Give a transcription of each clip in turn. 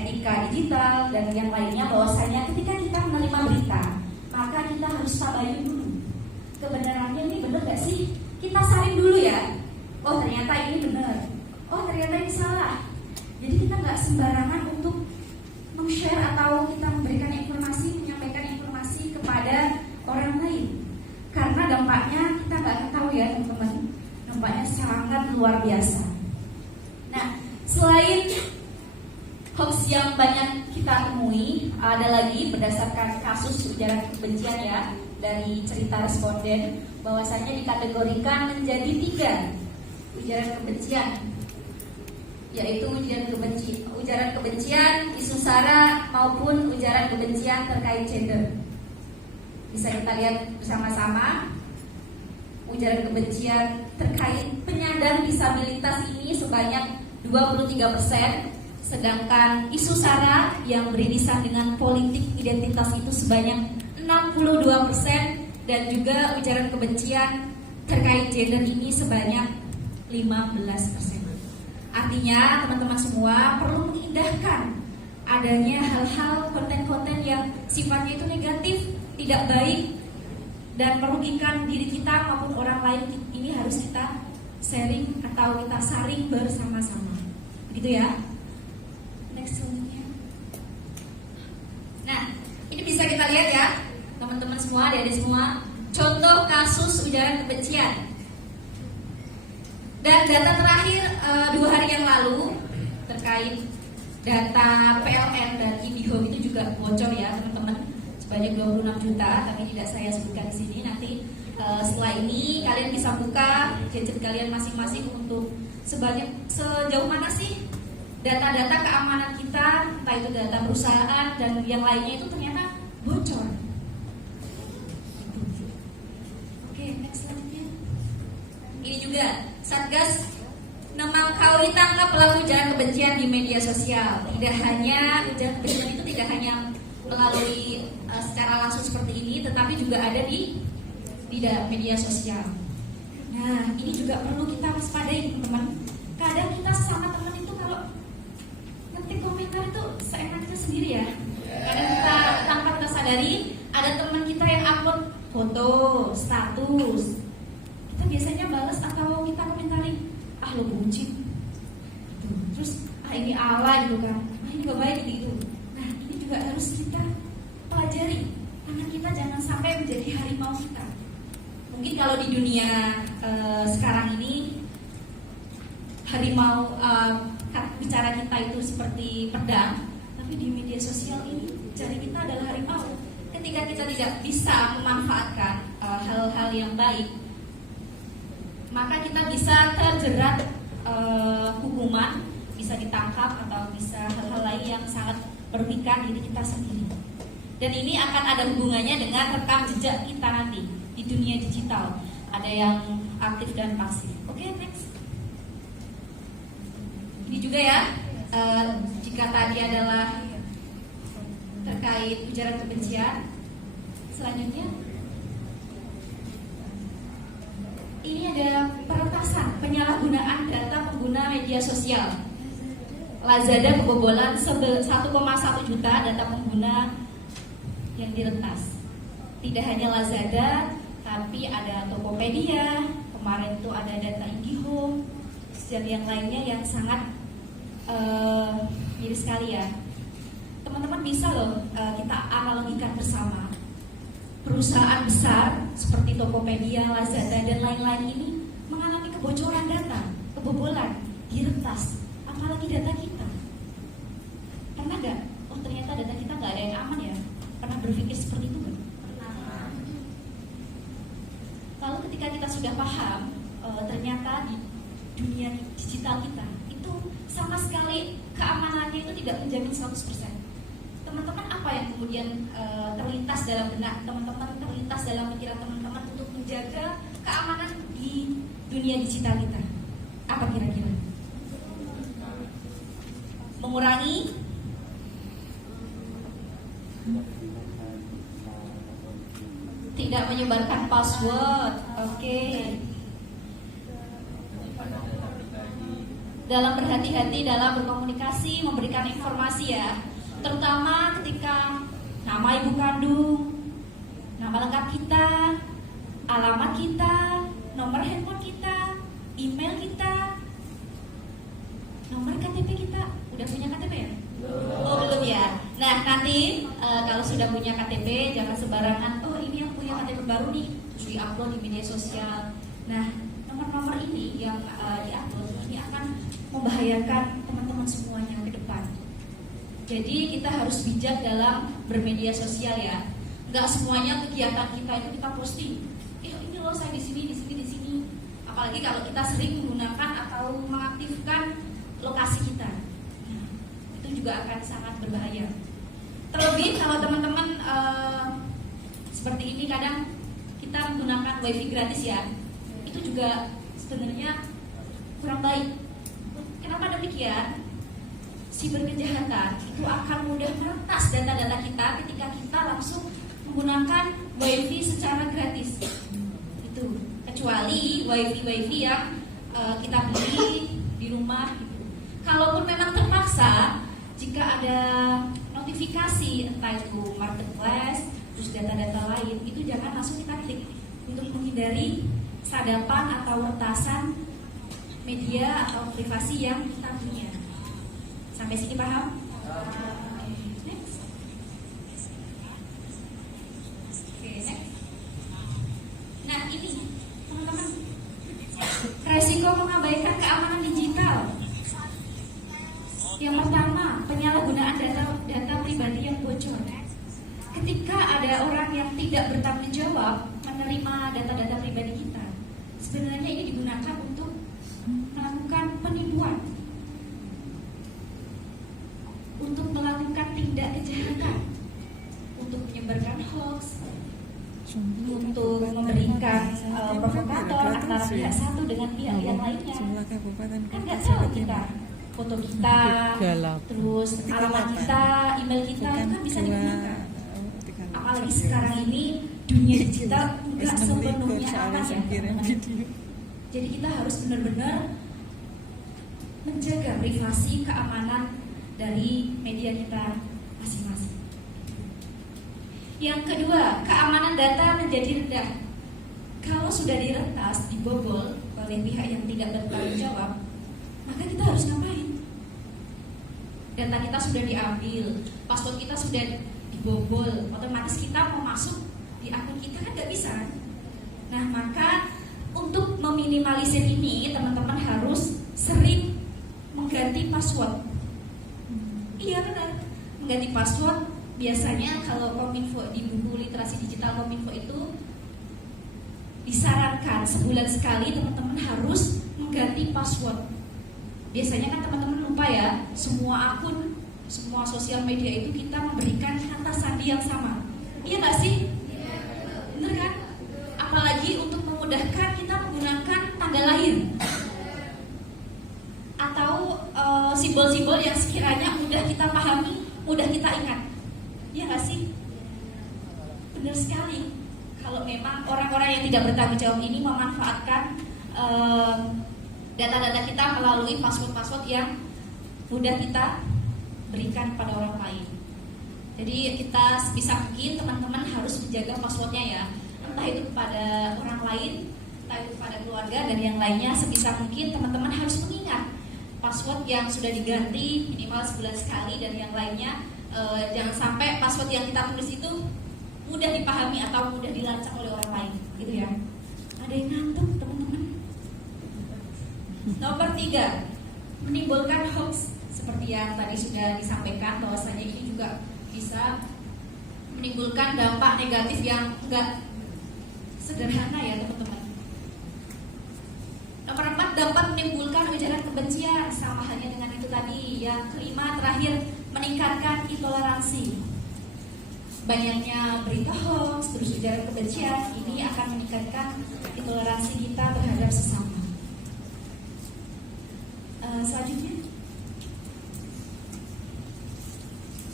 etika digital dan yang lainnya, bahwasanya ketika kita menerima berita, maka kita harus tabayun dulu. Kebenarannya ini benar gak sih? Kita saring dulu ya. Oh ternyata ini benar. Oh ternyata ini salah. Jadi kita nggak sembarangan untuk meng-share atau kita memberikan informasi, menyampaikan informasi kepada orang lain. Karena dampaknya kita nggak tahu ya teman-teman. Dampaknya sangat luar biasa. Nah, selain hoax yang banyak kita temui, ada lagi berdasarkan kasus ujaran kebencian ya, dari cerita responden, bahwasanya dikategorikan menjadi 3 ujaran kebencian, yaitu ujaran kebencian, isu sara maupun ujaran kebencian terkait gender. Bisa kita lihat bersama-sama. Ujaran kebencian terkait penyandang disabilitas ini sebanyak 23%, sedangkan isu sara yang beririsan dengan politik identitas itu sebanyak 62%, dan juga ujaran kebencian terkait gender ini sebanyak 15%. Artinya teman-teman semua perlu mengindahkan adanya hal-hal konten-konten yang sifatnya itu negatif, tidak baik, dan merugikan diri kita maupun orang lain. Ini harus kita sharing atau kita saring bersama-sama. Begitu ya. Next slide-nya. Nah, ini bisa kita lihat ya, teman-teman semua, adik-adik semua, contoh kasus ujaran kebencian. Dan data terakhir 2 hari yang lalu terkait data PLN dan Indihome itu juga bocor ya teman-teman, sebanyak 26 juta, tapi tidak saya sebutkan di sini. Nanti setelah ini kalian bisa buka gadget kalian masing-masing untuk sejauh mana sih data-data keamanan kita, entah itu data perusahaan dan yang lainnya itu ternyata bocor. Oke, next slide-nya. Ini juga Satgas Nemangkawi tangkap pelaku ujaran kebencian di media sosial. Tidak hanya ujaran kebencian itu tidak hanya melalui secara langsung seperti ini, tetapi juga ada di media sosial. Nah, ini juga perlu kita waspadai teman-teman. Kadang kita sama teman itu kalau ngetik komentar itu seenaknya sendiri ya. Kadang kita tanpa kita sadari ada teman kita yang upload foto, status. Kita biasanya balas atau kita komentari, ah lo bucin. Terus ini ala gitu kan. Ini gak baik gitu. Nah, ini juga harus kita pelajari. Karena kita jangan sampai menjadi harimau kita. Mungkin kalau di dunia sekarang ini harimau bicara kita itu seperti pedang, tapi di media sosial ini jari kita adalah harimau. Ketika kita tidak bisa memanfaatkan hal-hal yang baik, maka kita bisa terjerat hukuman, bisa ditangkap atau bisa hal-hal lain yang sangat merugikan diri kita sendiri. Dan ini akan ada hubungannya dengan rekam jejak kita nanti di dunia digital. Ada yang aktif dan pasif. Oke, next. Ini juga ya, jika tadi adalah terkait ujaran kebencian, selanjutnya ini ada peretasan penyalahgunaan data pengguna media sosial. Lazada kebobolan 1,1 juta data pengguna yang diretas. Tidak hanya Lazada, tapi ada Tokopedia, kemarin itu ada data Indihome, dan yang lainnya yang sangat miris sekali ya. Teman-teman bisa loh kita analogikan bersama. Perusahaan besar seperti Tokopedia, Lazada, dan lain-lain ini mengalami kebocoran data, kebobolan, diretas, apalagi data kita. Pernah gak? Oh ternyata data kita gak ada yang aman ya? Pernah berpikir seperti itu gak? Pernah. Lalu ketika kita sudah paham, ternyata di dunia digital kita itu sama sekali keamanannya itu tidak menjamin 100%. Teman-teman apa yang kemudian terlintas dalam benak teman-teman, terlintas dalam pikiran teman-teman untuk menjaga keamanan di dunia digital kita? Apa kira-kira? Mengurangi tidak menyebarkan password. Oke. dalam berhati-hati dalam berkomunikasi, memberikan informasi ya. Terutama ketika nama ibu kandung, nama lengkap kita, alamat kita, nomor handphone kita, email kita, nomor KTP kita. Udah punya KTP ya? Oh belum ya. Nah nanti kalau sudah punya KTP jangan sembarangan. Oh ini yang punya KTP baru nih, terus diupload di media sosial. Nah nomor-nomor ini yang diupload ini akan membahayakan teman-teman semuanya ke depan. Jadi kita harus bijak dalam bermedia sosial ya. Nggak semuanya kegiatan kita itu kita posting. Ini loh saya di sini, di sini, di sini. Apalagi kalau kita sering menggunakan atau mengaktifkan lokasi kita. Nah, itu juga akan sangat berbahaya. Terlebih kalau teman-teman seperti ini kadang kita menggunakan wifi gratis ya. Itu juga sebenarnya kurang baik. Kenapa demikian? Siber kejahatan itu akan mudah meretas data-data kita ketika kita langsung menggunakan wifi secara gratis. Itu kecuali wifi yang kita beli di rumah. Kalaupun memang terpaksa, jika ada notifikasi entah itu marketplace, terus data-data lain, itu jangan langsung kita klik untuk menghindari sadapan atau retasan media atau privasi yang kita punya. Sampai sini paham? Next. Oke, next. Nah ini teman-teman, resiko mengabaikan keamanan digital. Yang pertama, penyalahgunaan data pribadi yang bocor. Ketika ada orang yang tidak bertanggung jawab menerima data-data pribadi kita, sebenarnya ini digunakan untuk melakukan penipuan, untuk melakukan tindak kejahatan, untuk menyebarkan hoax, untuk memberikan provokator antara pihak satu dengan pihak yang lainnya. Kan nggak tahu kita, foto kita, terus alamat kita, email kita itu kan bisa digunakan. Apalagi sekarang ini dunia digital nggak sepenuhnya aman ya. Jadi kita harus benar-benar menjaga privasi, keamanan dari media kita masing-masing. Yang kedua, keamanan data menjadi rendah. Kalau sudah diretas, dibobol oleh pihak yang tidak bertanggung jawab, maka kita harus ngapain? Data kita sudah diambil, password kita sudah dibobol, otomatis kita mau masuk di akun kita kan nggak bisa. Nah maka untuk meminimalisir ini, teman-teman harus sering mengganti password. Iya benar, mengganti password. Biasanya kalau Kominfo di buku literasi digital Kominfo itu disarankan sebulan sekali teman-teman harus mengganti password. Biasanya kan teman-teman lupa ya, semua akun, semua sosial media itu kita memberikan kata sandi yang sama. Iya nggak sih? Bener kan? Apalagi untuk memudahkan kita menggunakan tanggal lahir atau simbol-simbol yang sekiranya mudah kita pahami, mudah kita ingat. Iya nggak sih? Benar sekali. Kalau memang orang-orang yang tidak bertanggung jawab ini memanfaatkan data-data kita melalui password-password yang mudah kita berikan pada orang lain. Jadi kita sebisa mungkin teman-teman harus menjaga passwordnya ya. Entah itu kepada orang lain, entah itu kepada keluarga dan yang lainnya. Sebisa mungkin teman-teman harus mengingat password yang sudah diganti minimal sebulan sekali dan yang lainnya. Jangan sampai password yang kita tulis itu mudah dipahami atau mudah dilacak oleh orang lain, gitu ya. Ada yang ngantuk teman-teman? Nomor 3, menimbulkan hoax. Seperti yang tadi sudah disampaikan bahwasanya ini juga bisa menimbulkan dampak negatif yang enggak sederhana ya teman-teman. Nomor 4, dapat menimbulkan ujaran kebencian, sama halnya dengan itu tadi. Yang kelima terakhir, meningkatkan intoleransi. Banyaknya berita hoax, terus ujaran kebencian, ini akan meningkatkan intoleransi kita terhadap sesama. Selanjutnya,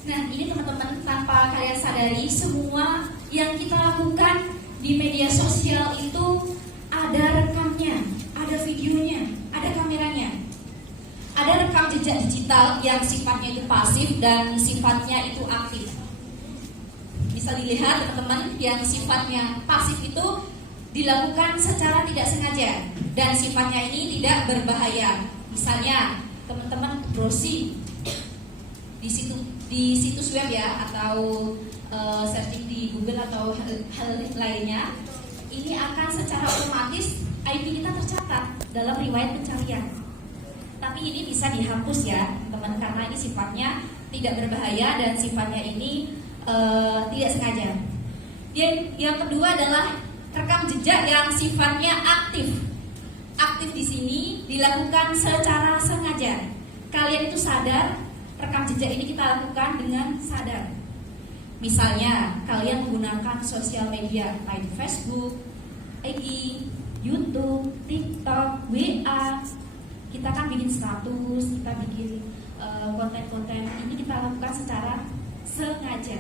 nah ini teman-teman, tanpa kalian sadari, semua yang kita lakukan di media sosial itu ada rekamnya, ada videonya, ada kameranya. digital yang sifatnya itu pasif dan sifatnya itu aktif. Bisa dilihat teman-teman, yang sifatnya pasif itu dilakukan secara tidak sengaja dan sifatnya ini tidak berbahaya. Misalnya teman-teman browsing di situs web ya, atau searching di Google atau hal lainnya, ini akan secara otomatis IP kita tercatat dalam riwayat pencarian. Tapi ini bisa dihapus ya teman, karena ini sifatnya tidak berbahaya dan sifatnya ini tidak sengaja. Yang kedua adalah rekam jejak yang sifatnya aktif. Aktif di sini dilakukan secara sengaja. Kalian itu sadar rekam jejak ini kita lakukan dengan sadar. Misalnya kalian menggunakan sosial media baik Facebook, IG, YouTube, TikTok, WA. Kita kan bikin status, kita bikin konten-konten ini kita lakukan secara sengaja.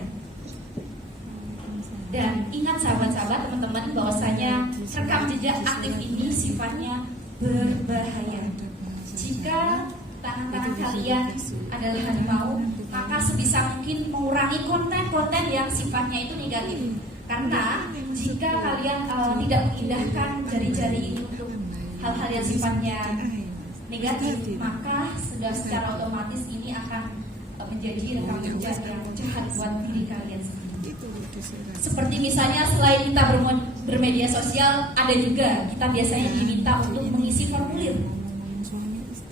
Dan ingat sahabat-sahabat, teman-teman, bahwasanya rekam jejak aktif ini sifatnya berbahaya. Jika tangan-tangan kalian adalah harimau, maka sebisa mungkin mengurangi konten-konten yang sifatnya itu negatif. Karena jika kalian tidak mengindahkan jari-jari ini untuk hal-hal yang sifatnya negatif, maka sudah secara otomatis ini akan menjadi rekam jejak yang jahat buat diri kalian sendiri. Seperti misalnya selain kita bermedia sosial, ada juga kita biasanya diminta untuk mengisi formulir.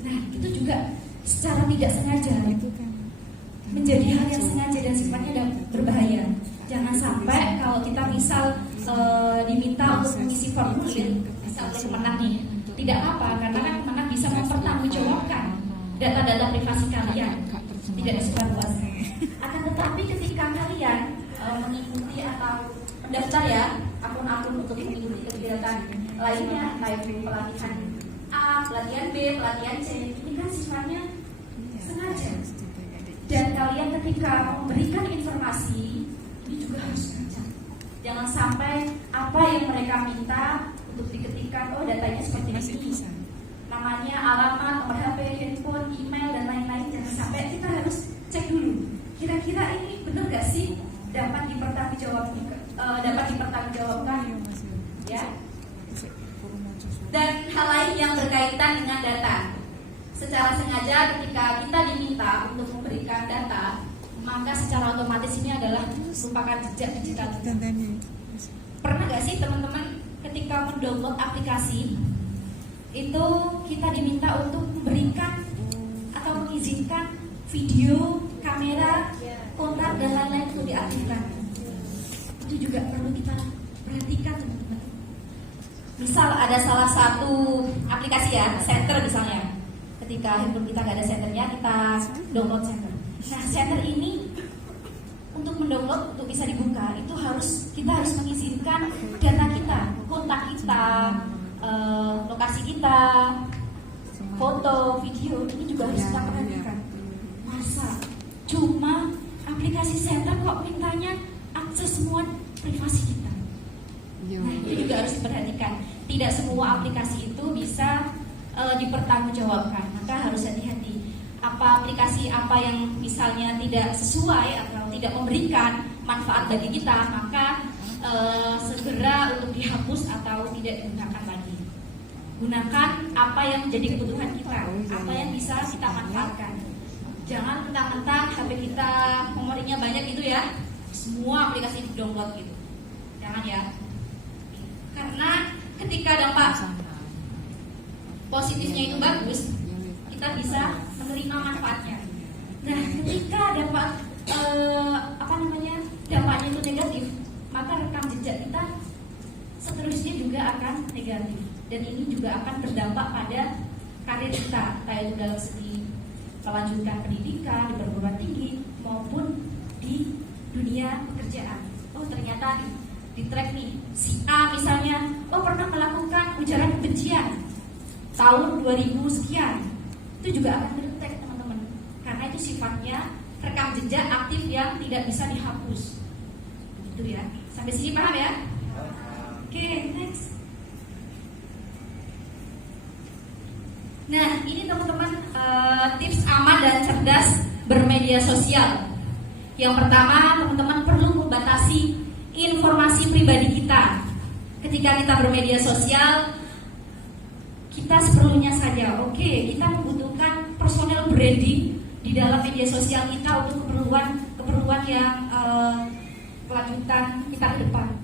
Nah, itu juga secara tidak sengaja menjadi hal yang sengaja dan sifatnya berbahaya. Jangan sampai kalau kita misal diminta untuk mengisi formulir, misal oleh Kemenag nih, tidak apa, karena kan Kemenag bisa mempertanggungjawabkan data-data privasi kalian, tidak disebarluaskan. Akan tetapi ketika kalian mengikuti atau mendaftar ya akun-akun untuk mengikuti kegiatan lainnya, baik pelatihan A, pelatihan B, pelatihan C, ini kan sifatnya sengaja. Dan kalian ketika memberikan informasi ini juga harus sengaja. Jangan sampai apa yang mereka minta untuk diketikkan, oh datanya seperti ini, namanya, alamat, nomor HP, handphone, email dan lain-lain. Jangan sampai, kita harus cek dulu. Kira-kira ini benar gak sih dapat dipertanggungjawabkan, ya. Dan hal lain yang berkaitan dengan data. Secara sengaja ketika kita diminta untuk memberikan data, maka secara otomatis ini adalah merupakan jejak digital. Pernah gak sih teman-teman ketika mendownload aplikasi itu kita diminta untuk memberikan atau mengizinkan video, kamera, kontak dan lain-lain itu diaktifkan. Itu juga perlu kita perhatikan teman-teman. Misal ada salah satu aplikasi ya, Center misalnya. Ketika handphone kita nggak ada senternya, kita download Center. Nah, Center ini untuk mendownload, untuk bisa dibuka, itu kita harus mengizinkan data kita, kontak kita, lokasi kita, foto, video, ini juga harus kita perhatikan. Masa cuma aplikasi Center kok mintanya akses semua privasi kita? Nah, itu juga harus diperhatikan. Tidak semua aplikasi itu bisa dipertanggungjawabkan, maka harus hati-hati. Aplikasi apa yang misalnya tidak sesuai atau tidak memberikan manfaat bagi kita, maka segera untuk dihapus atau tidak digunakan lagi. Gunakan apa yang menjadi kebutuhan kita, apa yang bisa kita manfaatkan. Jangan mentang-mentang HP kita memorinya banyak gitu ya, semua aplikasi di download gitu. Jangan ya. Karena ketika dampak positifnya itu bagus, kita bisa menerima manfaatnya. Nah, ketika dampaknya itu negatif, maka rekam jejak kita seterusnya juga akan negatif. Dan ini juga akan berdampak pada karir kita, entah itu dalam segi melanjutkan pendidikan di perguruan tinggi maupun di dunia pekerjaan. Oh, ternyata di track nih, si A misalnya, pernah melakukan ujaran kebencian tahun 2000 sekian, itu juga akan terdetek teman-teman, karena itu sifatnya rekam jejak aktif yang tidak bisa dihapus. Begitu ya, sampai sini paham ya? Oke, next. Nah, ini teman-teman tips aman dan cerdas bermedia sosial. Yang pertama, teman-teman perlu membatasi informasi pribadi kita. Ketika kita bermedia sosial, kita seperlunya saja. Oke, kita membutuhkan personal branding di dalam media sosial kita untuk keperluan yang kelanjutan kita ke depan.